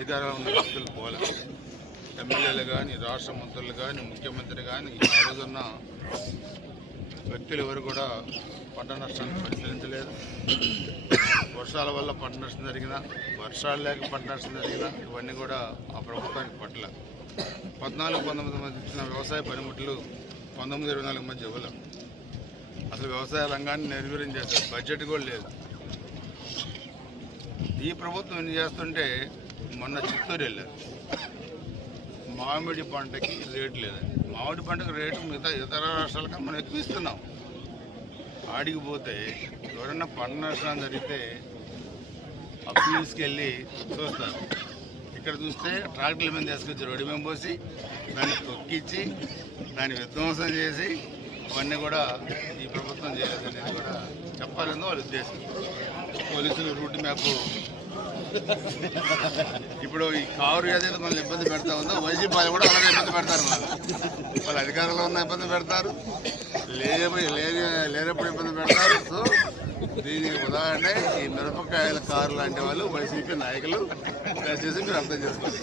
అధికారంలో ఉన్న వ్యక్తులు పోలే ఎమ్మెల్యేలు కానీ రాష్ట్ర మంత్రులు కానీ ముఖ్యమంత్రి కానీ ఆ రోజున్న వ్యక్తులు ఎవరు కూడా పంట నష్టాన్ని పరిశీలించలేదు. వర్షాల వల్ల పంట నష్టం జరిగినా, వర్షాలు లేక పంట నష్టం జరిగినా ఇవన్నీ కూడా ఆ ప్రభుత్వానికి పట్ల 14-19 మంది ఇచ్చిన వ్యవసాయ పనిముట్లు 19-24 మంది ఇవ్వలేం. అసలు వ్యవసాయ రంగాన్ని నిర్వీర్యం చేశారు. బడ్జెట్ కూడా లేదు. ఈ ప్రభుత్వం ఏం చేస్తుంటే మొన్న చిత్తూరు వెళ్ళారు. మామిడి పంటకి రేటు లేదండి. మామిడి పంటకి రేటు మిగతా ఇతర రాష్ట్రాలకి మనం ఎక్కువ ఇస్తున్నాం. ఆడికి పోతే ఎవరన్నా పంట నష్టం జరిగితే అప్పీల్స్కి వెళ్ళి చూస్తారు. ఇక్కడ చూస్తే ట్రాక్టర్ల మీద తీసుకొచ్చి రోడ్డు మీద పోసి దాన్ని తొక్కిచ్చి దాన్ని విధ్వంసం చేసి అవన్నీ కూడా ఈ ప్రభుత్వం చేయలేదనేది కూడా చెప్పాలని వాళ్ళ ఉద్దేశం. పోలీసులు రూట్ మ్యాప్ ఇప్పుడు ఈ కారు ఏదైతే మనల్ని ఇబ్బంది పెడతా ఉందో వైసీపీ వాళ్ళు కూడా అలాగే ఇబ్బంది పెడతారు. వాళ్ళ అధికారంలో ఉన్న ఇబ్బంది పెడతారు, లేనప్పుడు ఇబ్బంది పెడతారు. సో దీనికి ఉదాహరణ ఈ మిరపకాయల కారు లాంటి వాళ్ళు వైసీపీ నాయకులు దయచేసి మీరు అర్థం చేసుకోండి.